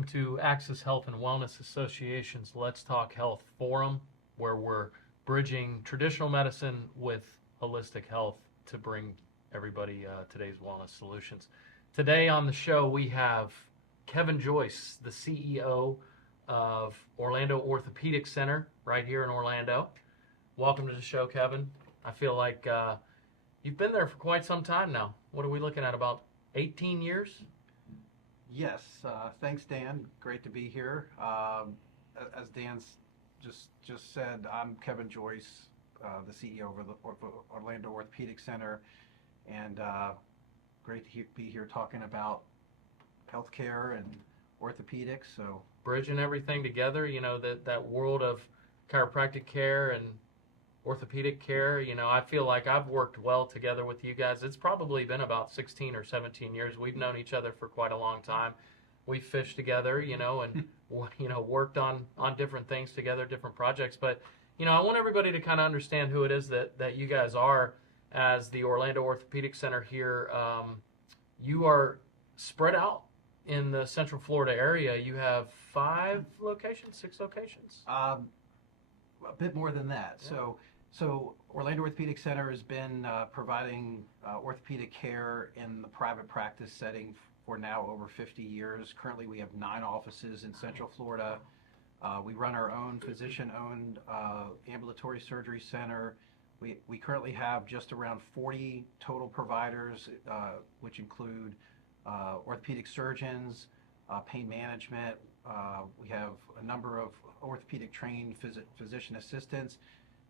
welcome to Access Health and Wellness Association's Let's Talk Health Forum, where we're bridging traditional medicine with holistic health to bring everybody today's wellness solutions. Today on the show we have Kevin Joyce, the CEO of Orlando Orthopedic Center right here in Orlando. Welcome to the show, Kevin. I feel like you've been there for quite some time now. What are we looking at, about 18 years? Yes, thanks, Dan. Great to be here. As Dan's just said, I'm Kevin Joyce, the CEO of the Orlando Orthopedic Center, and great to be here talking about healthcare and orthopedics. So bridging everything together, you know, that world of chiropractic care and orthopedic care. You know, I feel like I've worked well together with you guys. It's probably been about 16 or 17 years. We've known each other for quite a long time. We fished together, you know, and worked on different things together, different projects. But, you know, I want everybody to kind of understand who it is that you guys are as the Orlando Orthopedic Center here. You are spread out in the Central Florida area. You have 5 locations, 6 locations? a bit more than that. Yeah. So Orlando Orthopedic Center has been providing orthopedic care in the private practice setting for now over 50 years. Currently, we have 9 offices in Central Florida. We run our own physician-owned ambulatory surgery center. We currently have just around 40 total providers, which include orthopedic surgeons, pain management. We have a number of orthopedic trained physician assistants.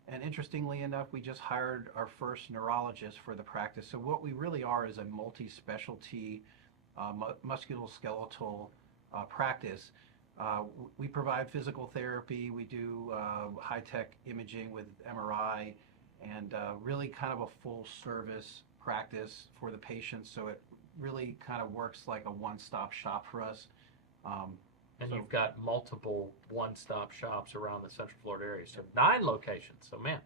And interestingly enough, we just hired our first neurologist for the practice. So what we really are is a multi-specialty musculoskeletal practice. We provide physical therapy. We do high-tech imaging with MRI, and really kind of a full-service practice for the patients. So it really kind of works like a one-stop shop for us. And you've got multiple one-stop shops around the Central Florida area. So 9 locations. So, man,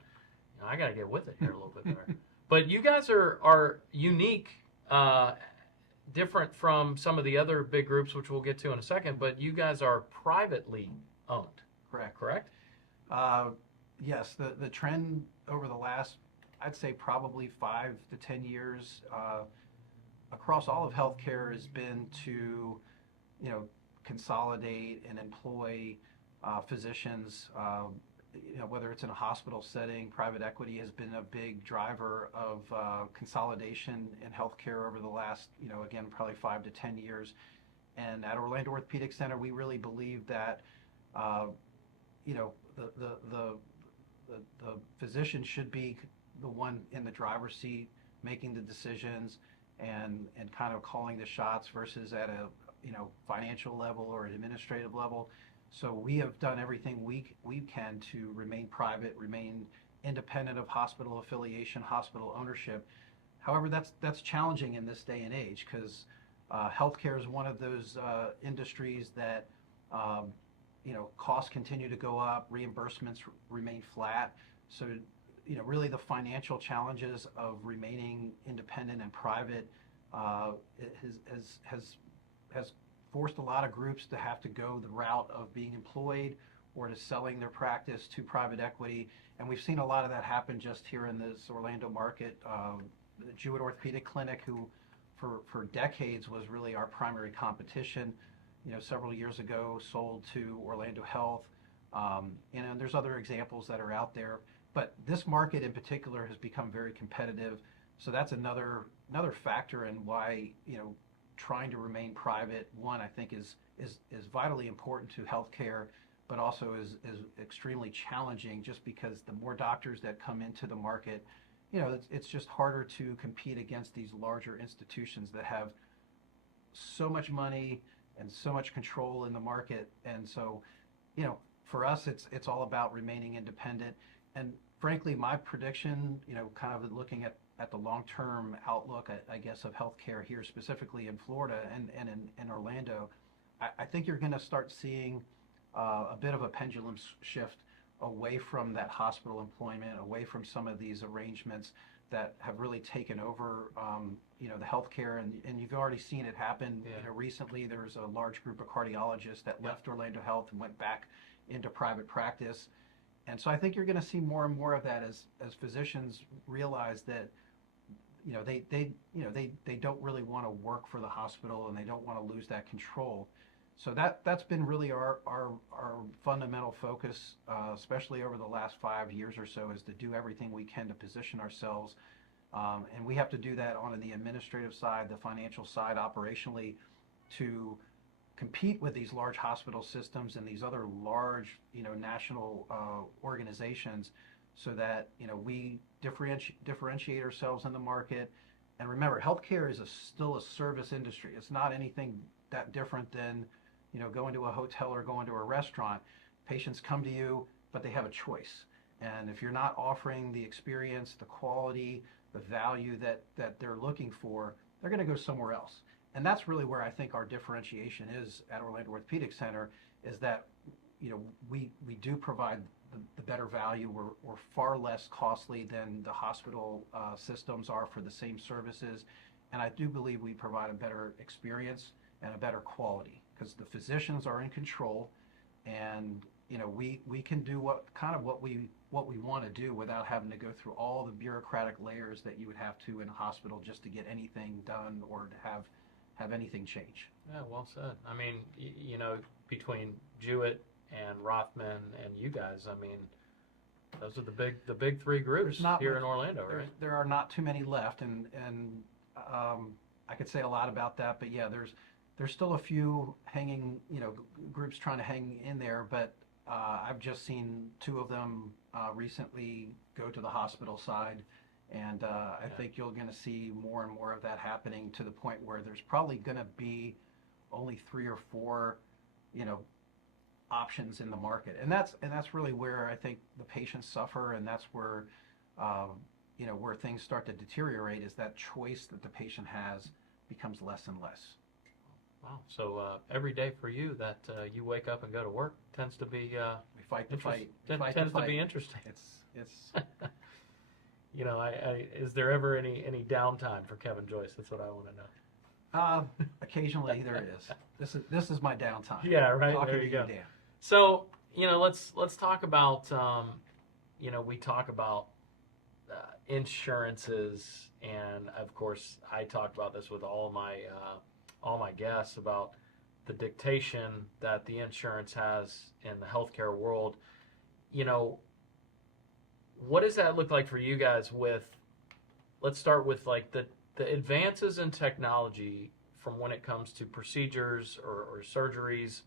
you know, I got to get with it here a little bit there. But you guys are unique, different from some of the other big groups, which we'll get to in a second. But you guys are privately owned. Correct? Yes. The trend over the last, I'd say probably 5 to 10 years across all of healthcare has been to, you know, consolidate and employ physicians, you know, whether it's in a hospital setting. Private equity has been a big driver of consolidation in healthcare over the last, you know, again, probably 5 to 10 years. And at Orlando Orthopedic Center, we really believe that, you know, the physician should be the one in the driver's seat making the decisions and kind of calling the shots versus at a, you know, financial level or an administrative level. So we have done everything we can to remain private, remain independent of hospital affiliation, hospital ownership. However, that's challenging in this day and age because healthcare is one of those industries that you know, costs continue to go up, reimbursements remain flat. So, you know, really the financial challenges of remaining independent and private has forced a lot of groups to have to go the route of being employed or to selling their practice to private equity. And we've seen a lot of that happen just here in this Orlando market. The Jewett Orthopedic Clinic, who for decades was really our primary competition, you know, several years ago sold to Orlando Health. And there's other examples that are out there. But this market in particular has become very competitive. So that's another factor in why, you know, trying to remain private, one, I think is vitally important to healthcare, but also is extremely challenging just because the more doctors that come into the market, you know, it's just harder to compete against these larger institutions that have so much money and so much control in the market. And so, you know, for us, it's all about remaining independent. And frankly, my prediction, you know, kind of looking at the long-term outlook, I guess, of healthcare here, specifically in Florida and in Orlando, I think you're going to start seeing a bit of a pendulum shift away from that hospital employment, away from some of these arrangements that have really taken over, the healthcare, and you've already seen it happen. Yeah. Recently there was a large group of cardiologists that left Orlando Health and went back into private practice. And so I think you're going to see more and more of that as physicians realize that, they don't really want to work for the hospital, and they don't want to lose that control. So that's been really our fundamental focus, especially over the last 5 years or so, is to do everything we can to position ourselves. And we have to do that on the administrative side, the financial side, operationally, to compete with these large hospital systems and these other large, national organizations, so that, we differentiate ourselves in the market. And remember, healthcare is still a service industry. It's not anything that different than, going to a hotel or going to a restaurant. Patients come to you, but they have a choice. And if you're not offering the experience, the quality, the value that they're looking for, they're going to go somewhere else. And that's really where I think our differentiation is at Orlando Orthopedic Center, is that, we do provide the better value. We're far less costly than the hospital systems are for the same services. And I do believe we provide a better experience and a better quality, because the physicians are in control, and we can do what we want to do without having to go through all the bureaucratic layers that you would have to in a hospital just to get anything done or to have anything change. Yeah, well said. I mean, between Jewett and Rothman and you guys, I mean, those are the big three groups here in Orlando, right? There are not too many left, and I could say a lot about that, but yeah, there's still a few hanging, groups trying to hang in there, but I've just seen two of them recently go to the hospital side, and I think you're going to see more and more of that happening, to the point where there's probably going to be only 3 or 4, options in the market, and that's really where I think the patients suffer, and that's where where things start to deteriorate, is that choice that the patient has becomes less and less. Wow. So every day for you that you wake up and go to work tends to be we fight the fight. Tends to be interesting. It's is there ever any downtime for Kevin Joyce? That's what I want to know. Occasionally there is. This is my downtime. Yeah, right. Talking there you go. Dan. So let's talk about we talk about insurances, and of course I talk about this with all my guests about the dictation that the insurance has in the healthcare world. What does that look like for you guys? Let's start with like the advances in technology, from when it comes to procedures or surgeries,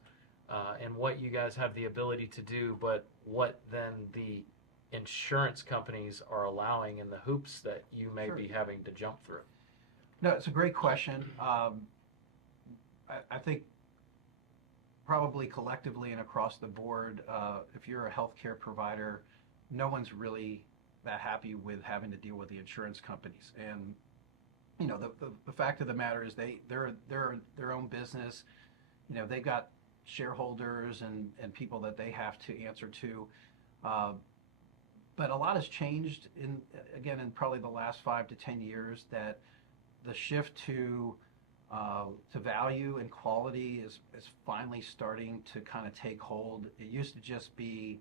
and what you guys have the ability to do, but what then the insurance companies are allowing, and the hoops that you may be having to jump through. No, it's a great question. I think probably collectively and across the board, if you're a healthcare provider, no one's really that happy with having to deal with the insurance companies. And the fact of the matter is they're their own business. They've got shareholders and people that they have to answer to. But a lot has changed in probably the last 5 to 10 years, that the shift to value and quality is finally starting to kind of take hold. It used to just be,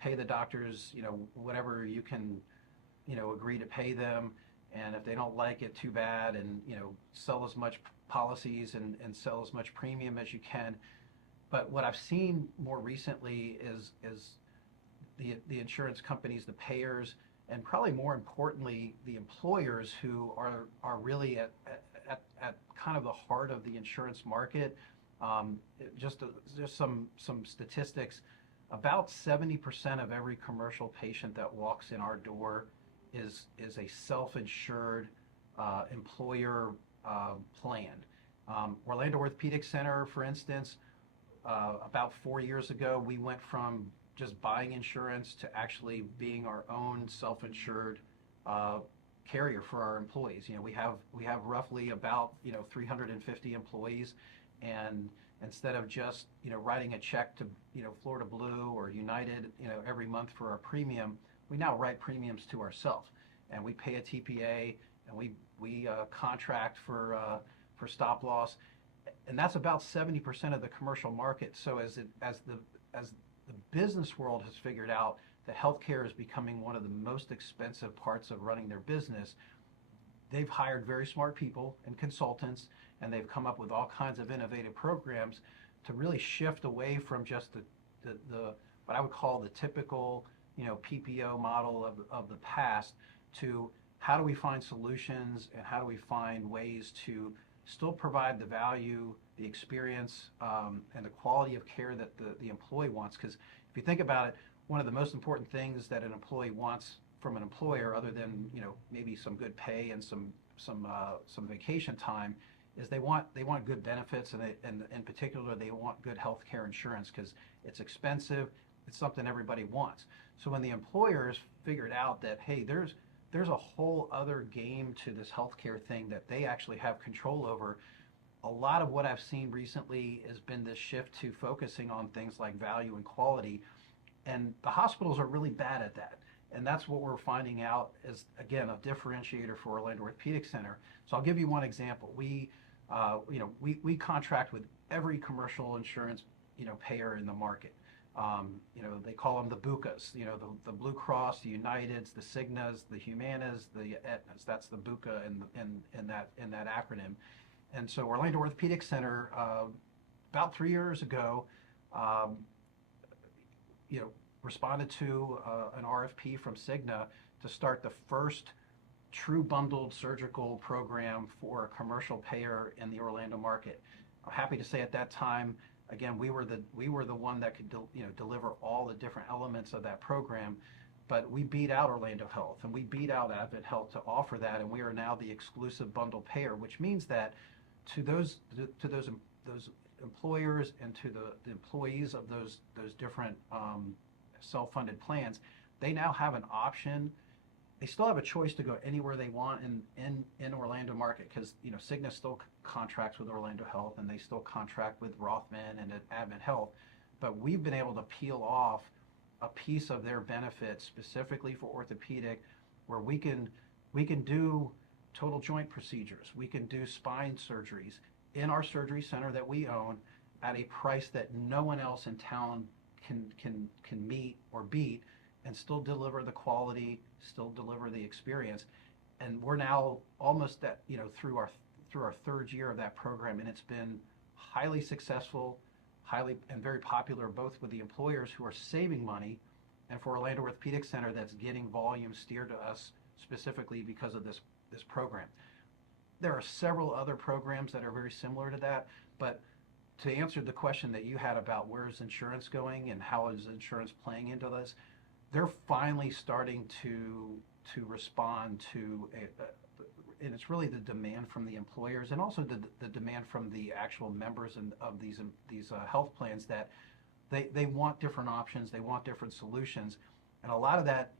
pay the doctors, whatever you can, agree to pay them. And if they don't like it, too bad, and, sell as much policies and sell as much premium as you can. But what I've seen more recently is the insurance companies, the payers, and probably more importantly, the employers, who are really at kind of the heart of the insurance market. Just some statistics. About 70% of every commercial patient that walks in our door is a self-insured employer plan. Orlando Orthopedic Center, for instance, about 4 years ago, we went from just buying insurance to actually being our own self-insured carrier for our employees. We have roughly about 350 employees, and instead of just writing a check to Florida Blue or United every month for our premium, we now write premiums to ourselves. and we pay a TPA, and we contract for stop loss, and that's about 70% of the commercial market. So as the business world has figured out that healthcare is becoming one of the most expensive parts of running their business, they've hired very smart people and consultants, and they've come up with all kinds of innovative programs to really shift away from just the what I would call the typical, PPO model of the past, to how do we find solutions and how do we find ways to still provide the value, the experience, and the quality of care that the employee wants. Because if you think about it, one of the most important things that an employee wants from an employer, other than maybe some good pay and some vacation time, is they want good benefits, and in particular they want good health care insurance, because it's expensive. It's something everybody wants. So when the employers figured out that, hey, there's a whole other game to this healthcare thing that they actually have control over, a lot of what I've seen recently has been this shift to focusing on things like value and quality, and the hospitals are really bad at that. And that's what we're finding out is, again, a differentiator for Orlando Orthopedic Center. So I'll give you one example. We contract with every commercial insurance payer in the market. They call them the BUCAs, the Blue Cross, the Uniteds, the Cignas, the Humanas, the Aetnas. That's the BUCA in that acronym. And so Orlando Orthopedic Center, about 3 years ago, responded to an RFP from Cigna to start the first true bundled surgical program for a commercial payer in the Orlando market. I'm happy to say at that time, again, we were the one that could deliver all the different elements of that program, but we beat out Orlando Health and we beat out Advent Health to offer that, and we are now the exclusive bundle payer, which means that to those employers and to the employees of those different self-funded plans, they now have an option. They still have a choice to go anywhere they want in Orlando market, because Cigna still contracts with Orlando Health and they still contract with Rothman and Advent Health, but we've been able to peel off a piece of their benefits specifically for orthopedic, where we can do total joint procedures, we can do spine surgeries in our surgery center that we own at a price that no one else in town can meet or beat, and still deliver the quality, still deliver the experience. And we're now almost at through our third year of that program, and it's been highly successful, highly and very popular, both with the employers who are saving money, and for Orlando Orthopedic Center that's getting volume steered to us specifically because of this program. There are several other programs that are very similar to that, but to answer the question that you had about where is insurance going and how is insurance playing into this, they're finally starting to respond to and it's really the demand from the employers and also the demand from the actual members of these health plans, that they want different options, they want different solutions, and a lot of that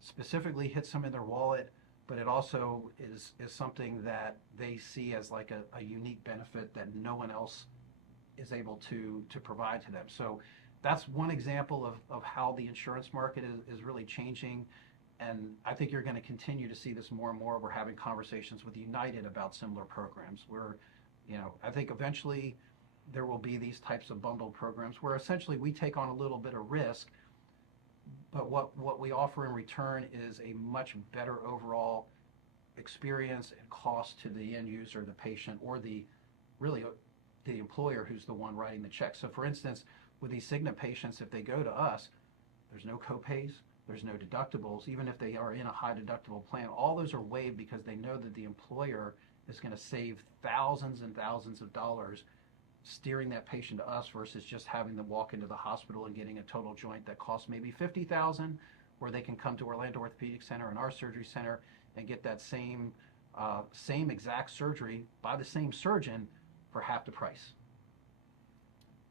specifically hits them in their wallet, but it also is something that they see as like a unique benefit that no one else is able to provide to them. So that's one example of how the insurance market is really changing, and I think you're going to continue to see this more and more. We're having conversations with United about similar programs where, I think eventually there will be these types of bundled programs where essentially we take on a little bit of risk, but what we offer in return is a much better overall experience and cost to the end user, the patient, or the employer who's the one writing the check. So for instance, with these Cigna patients, if they go to us, there's no copays, there's no deductibles. Even if they are in a high deductible plan, all those are waived because they know that the employer is going to save thousands and thousands of dollars steering that patient to us versus just having them walk into the hospital and getting a total joint that costs maybe $50,000, where they can come to Orlando Orthopedic Center and our surgery center and get that same exact surgery by the same surgeon for half the price.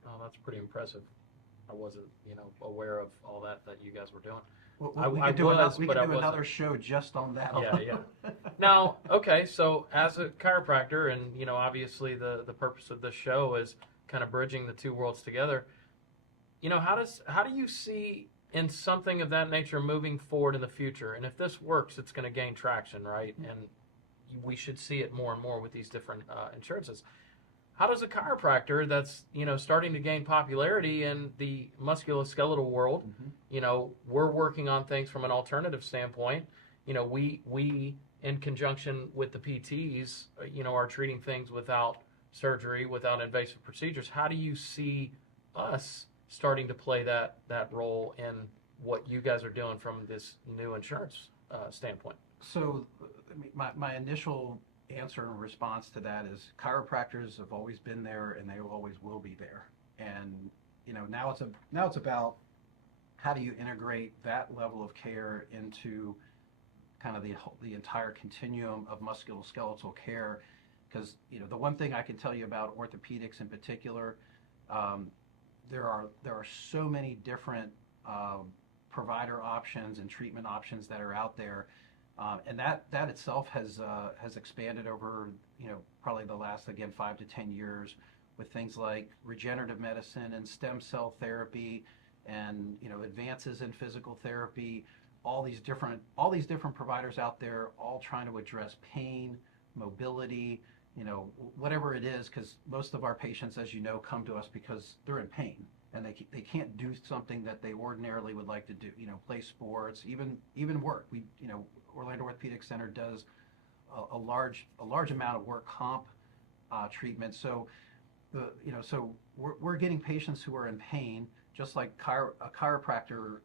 Oh, that's pretty impressive. I wasn't, aware of all that you guys were doing. Well, we could do another show just on that. Yeah. Now, okay, so as a chiropractor, and obviously the purpose of this show is kind of bridging the two worlds together. How do you see in something of that nature moving forward in the future, and if this works, it's going to gain traction, right? And we should see it more and more with these different insurances. How does a chiropractor that's, starting to gain popularity in the musculoskeletal world, we're working on things from an alternative standpoint. We in conjunction with the PTs, are treating things without surgery, without invasive procedures. How do you see us starting to play that role in what you guys are doing from this new insurance standpoint? So my initial answer and response to that is chiropractors have always been there and they always will be there. And now it's about how do you integrate that level of care into kind of the entire continuum of musculoskeletal care. Because the one thing I can tell you about orthopedics in particular, there are so many different provider options and treatment options that are out there, and that itself has expanded over probably the last, again, 5 to 10 years, with things like regenerative medicine and stem cell therapy and advances in physical therapy. All these different providers out there, all trying to address pain, mobility, whatever it is, because most of our patients, as you know, come to us because they're in pain and they can't do something that they ordinarily would like to do, play sports, even work. Orlando Orthopedic Center does a large amount of work comp treatment. So we're getting patients who are in pain, just like a chiropractor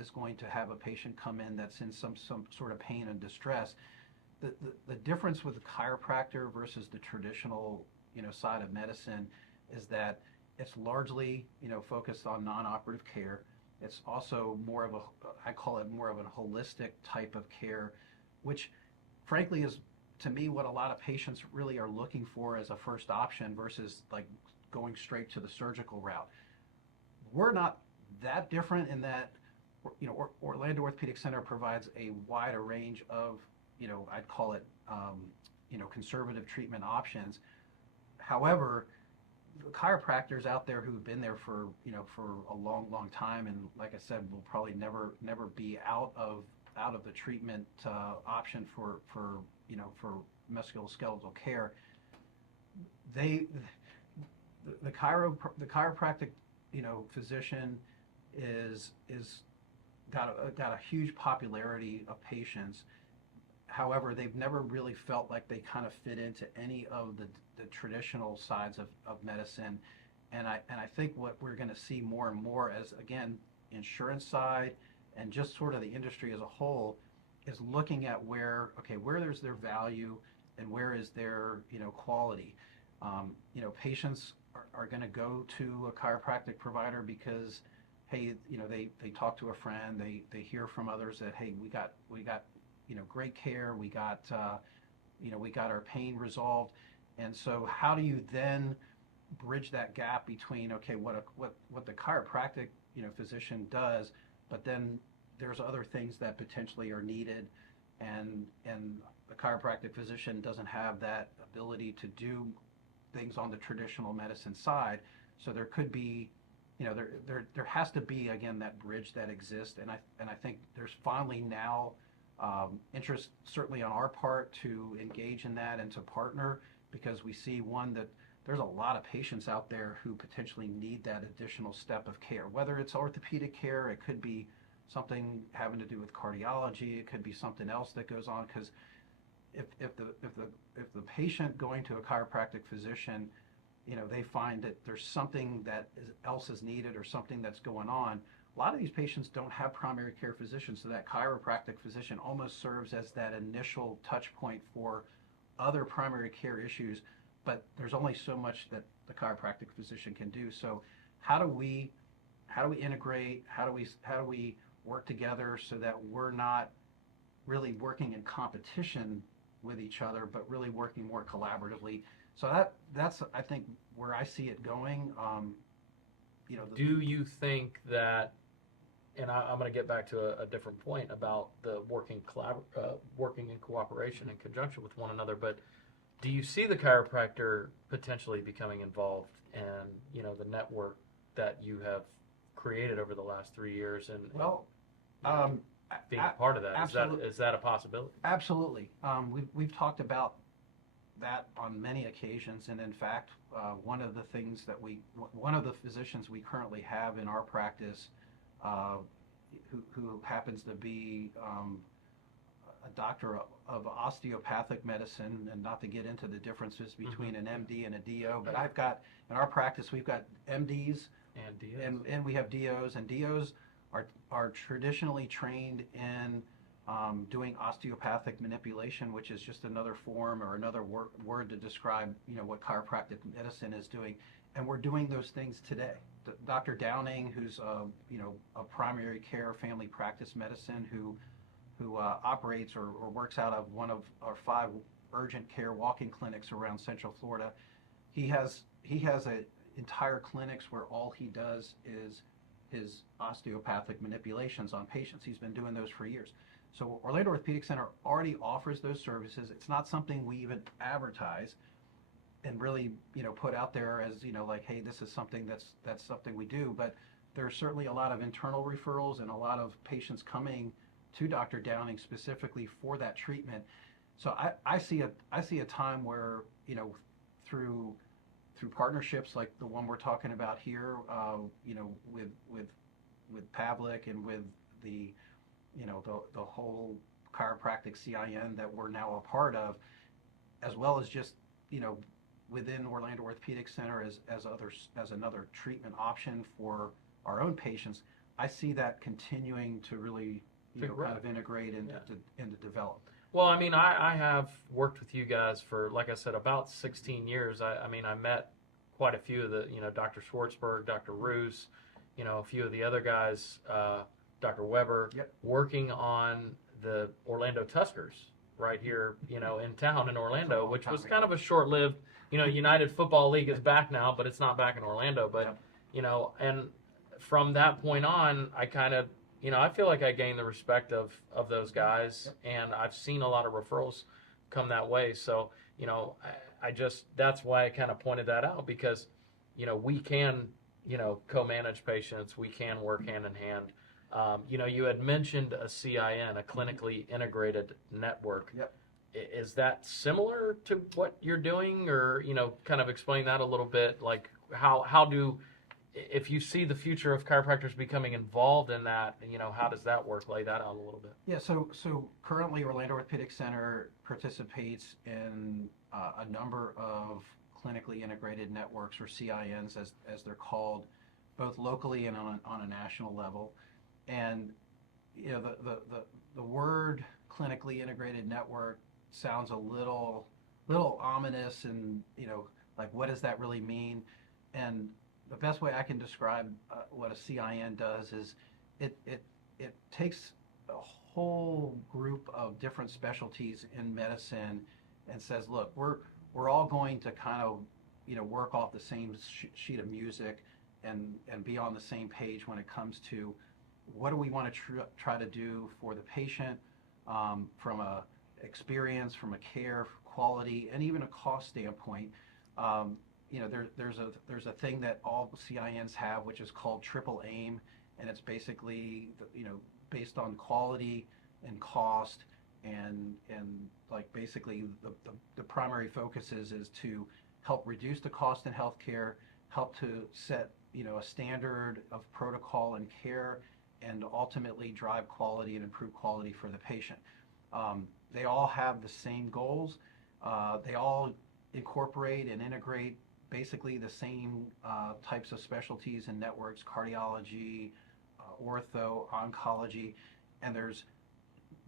is going to have a patient come in that's in some sort of pain and distress. The difference with the chiropractor versus the traditional side of medicine is that it's largely focused on non-operative care. It's also more of I call it more of a holistic type of care, which frankly is, to me, what a lot of patients really are looking for as a first option versus like going straight to the surgical route. We're not that different in that Orlando Orthopedic Center provides a wider range of I'd call it conservative treatment options. However, the chiropractors out there who've been there for a long time, and like I said, will probably never be out of the treatment option for musculoskeletal care. The chiropractic physician is got a huge popularity of patients. However, they've never really felt like they kind of fit into any of the traditional sides of medicine. And I think what we're going to see more and more as, again, insurance side and just sort of the industry as a whole is looking at where there's their value and where is their quality. Patients are going to go to a chiropractic provider because, hey, they talk to a friend, they hear from others that, hey, we got great care, we got our pain resolved. And so how do you then bridge that gap between what the chiropractic physician does, but then there's other things that potentially are needed, and the chiropractic physician doesn't have that ability to do things on the traditional medicine side. So there could be there has to be, again, that bridge that exists, and I think there's finally now interest, certainly on our part, to engage in that and to partner, because we see, one, that there's a lot of patients out there who potentially need that additional step of care, whether it's orthopedic care, it could be something having to do with cardiology, it could be something else that goes on, because if the patient going to a chiropractic physician, they find that there's something else is needed or something that's going on. A lot of these patients don't have primary care physicians, so that chiropractic physician almost serves as that initial touch point for other primary care issues, but there's only so much that the chiropractic physician can do. So how do we integrate, how do we work together so that we're not really working in competition with each other, but really working more collaboratively? So that's I think where I see it going. Do you think that, and I'm going to get back to a different point about the working in cooperation in conjunction with one another, but do you see the chiropractor potentially becoming involved in the network that you have created over the last 3 years, and Well, you know, um, being a part of that. absolutely. Is that a possibility? Absolutely. We've talked about that on many occasions, and in fact, one of the things that one of the physicians we currently have in our practice, uh, who happens to be a doctor of osteopathic medicine, and not to get into the differences between an MD and a DO, but I've got, in our practice, we've got MDs And DOs. and we have DOs, and DOs are traditionally trained in doing osteopathic manipulation, which is just another form or another word to describe, what chiropractic medicine is doing. And we're doing those things today. Dr. Downing, who's a primary care family practice medicine, who operates or works out of one of our 5 urgent care walk-in clinics around Central Florida, he has a entire clinics where all he does is his osteopathic manipulations on patients. He's been doing those for years. So Orlando Orthopedic Center already offers those services. It's not something we even advertise and really, put out there as, like, hey, this is something that's something we do. But there's certainly a lot of internal referrals and a lot of patients coming to Dr. Downing specifically for that treatment. So I see a time where, through partnerships like the one we're talking about here, with Pavlik and with the whole chiropractic CIN that we're now a part of, as well as just, within Orlando Orthopedic Center as another treatment option for our own patients. I see that continuing to really, kind of integrate and to develop. Well, I mean, I have worked with you guys for, like I said, about 16 years. I mean, I met quite a few of the, Dr. Schwartzberg, Dr. Roos, a few of the other guys, Dr. Weber, working on the Orlando Tuskers right here, in town in Orlando, which was kind of a short-lived, United Football League is back now, but it's not back in Orlando. But, and from that point on, I kind of, I feel like I gained the respect of those guys, and I've seen a lot of referrals come that way. So, I just, that's why I kind of pointed that out, because, we can, co-manage patients. We can work hand in hand. You had mentioned a CIN, a clinically integrated network. Yep. Is that similar to what you're doing, or, kind of explain that a little bit? Like, how do, if you see the future of chiropractors becoming involved in that, how does that work? Lay that out a little bit. Yeah, so currently Orlando Orthopedic Center participates in a number of clinically integrated networks, or CINs as they're called, both locally and on a national level. And the word clinically integrated network sounds a little ominous, and like, what does that really mean? And the best way I can describe what a CIN does is it takes a whole group of different specialties in medicine and says, look, we're all going to kind of work off the same sheet of music and be on the same page when it comes to what do we want to try to do for the patient, from a experience, from a care quality, and even a cost standpoint. There's a thing that all CINs have, which is called triple aim, and it's basically based on quality and cost, and like, basically the primary focus is to help reduce the cost in healthcare, help to set a standard of protocol and care, and ultimately drive quality and improve quality for the patient. They all have the same goals. They all incorporate and integrate basically the same types of specialties and networks: cardiology, ortho, oncology, and there's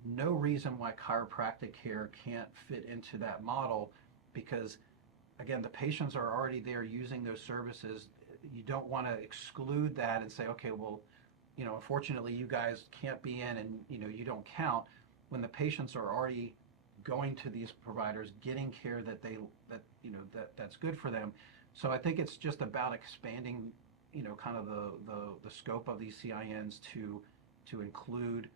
no reason why chiropractic care can't fit into that model, because, again, the patients are already there using those services. You don't want to exclude that and say, okay, well, unfortunately you guys can't be in, and you don't count, when the patients are already going to these providers, getting care that's good for them. So I think it's just about expanding, kind of the scope of these CINs to include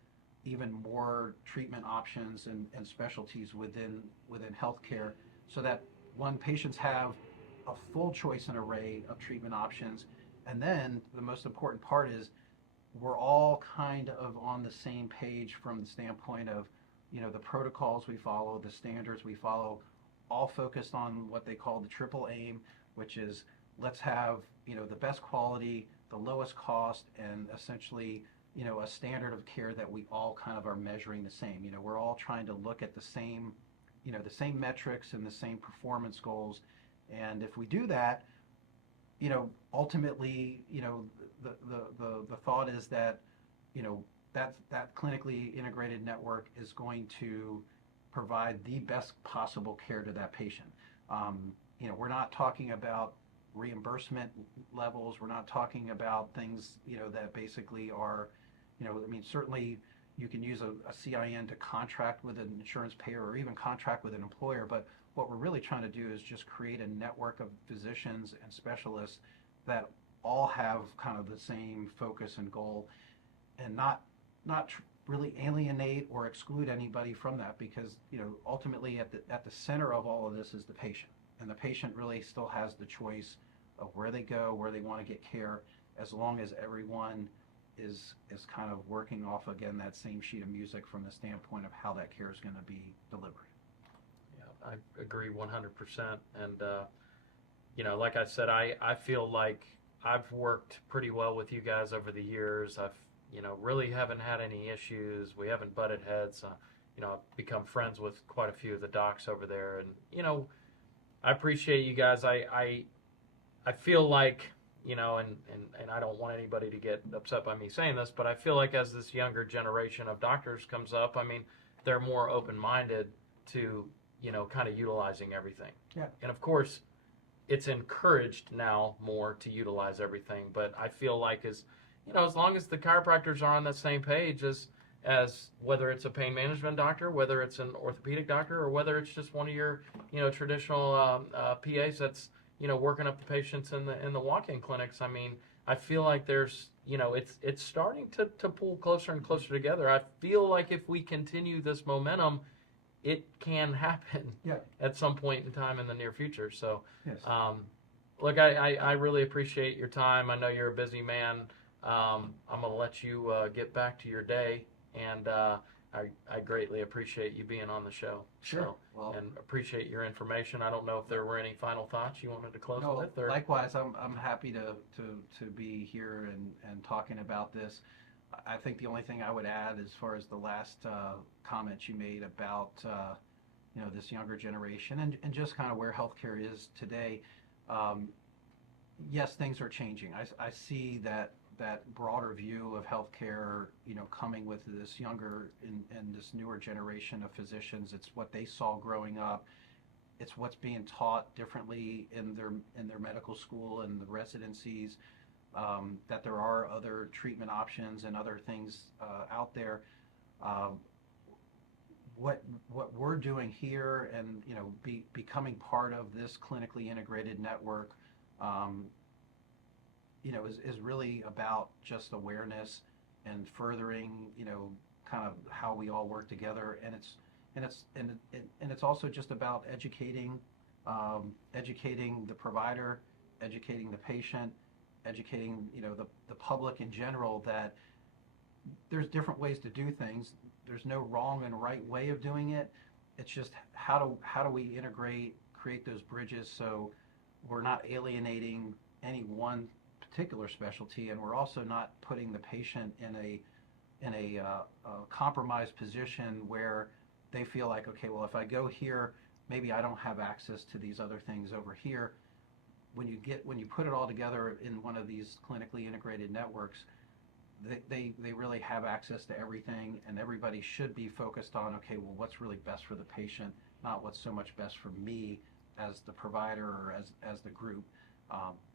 even more treatment options and specialties within healthcare, so that, one, patients have a full choice and array of treatment options, And then the most important part is we're all kind of on the same page from the standpoint of, the protocols we follow, the standards we follow, all focused on what they call the triple aim, which is let's have, the best quality, the lowest cost, and essentially, a standard of care that we all kind of are measuring the same. We're all trying to look at the same metrics and the same performance goals. And if we do that, ultimately, the thought is that, that clinically integrated network is going to provide the best possible care to that patient. We're not talking about reimbursement levels. We're not talking about things, that basically are, certainly you can use a CIN to contract with an insurance payer or even contract with an employer, but what we're really trying to do is just create a network of physicians and specialists that all have kind of the same focus and goal, and not really alienate or exclude anybody from that, because ultimately at the center of all of this is the patient, and the patient really still has the choice of where they go, where they want to get care, as long as everyone is kind of working off, again, that same sheet of music from the standpoint of how that care is going to be delivered. Yeah, I agree 100%. And, like I said, I feel like I've worked pretty well with you guys over the years. I've, really haven't had any issues. We haven't butted heads. I've become friends with quite a few of the docs over there. And, I appreciate you guys. I feel like, and I don't want anybody to get upset by me saying this, but I feel like as this younger generation of doctors comes up, they're more open-minded to, kind of utilizing everything. Yeah. And of course, it's encouraged now more to utilize everything, but I feel like as long as the chiropractors are on the same page as whether it's a pain management doctor, whether it's an orthopedic doctor, or whether it's just one of your, traditional PAs that's, working up the patients in the walk-in clinics. I feel like there's, it's starting to pull closer and closer together. I feel like if we continue this momentum, it can happen at some point in time in the near future. So, yes. Look, I really appreciate your time. I know you're a busy man. I'm going to let you get back to your day, and I greatly appreciate you being on the show. Sure. So, and appreciate your information. I don't know if there were any final thoughts you wanted to close with. Or? Likewise, I'm happy to be here and talking about this. I think the only thing I would add, as far as the last comment you made about this younger generation and just kind of where healthcare is today, yes, things are changing. I see that broader view of healthcare, coming with this younger and this newer generation of physicians. It's what they saw growing up. It's what's being taught differently in their medical school and the residencies. That there are other treatment options and other things out there. What we're doing here, and becoming part of this clinically integrated network, is really about just awareness and furthering, kind of how we all work together. And it's also just about educating the provider, educating the patient, educating the public in general, that there's different ways to do things. There's no wrong and right way of doing it. It's just how do we integrate, create those bridges, so we're not alienating any one particular specialty, and we're also not putting the patient in a compromised position where they feel like, okay, well, if I go here, maybe I don't have access to these other things over here. When you put it all together in one of these clinically integrated networks, they really have access to everything, and everybody should be focused on, okay, well, what's really best for the patient, not what's so much best for me as the provider or as the group.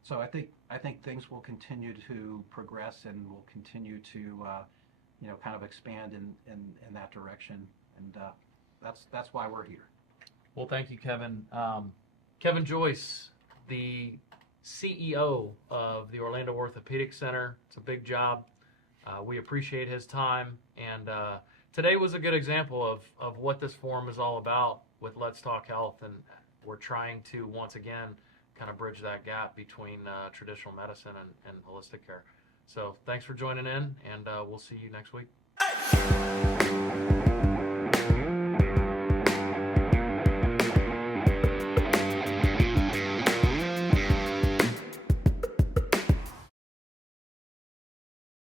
So I think things will continue to progress, and will continue to kind of expand in that direction, and that's why we're here. Well, thank you, Kevin. Kevin Joyce, the CEO of the Orlando Orthopaedic Center. It's a big job. We appreciate his time, and today was a good example of what this forum is all about with Let's Talk Health, and we're trying to, once again, kind of bridge that gap between traditional medicine and holistic care. So thanks for joining in, and we'll see you next week.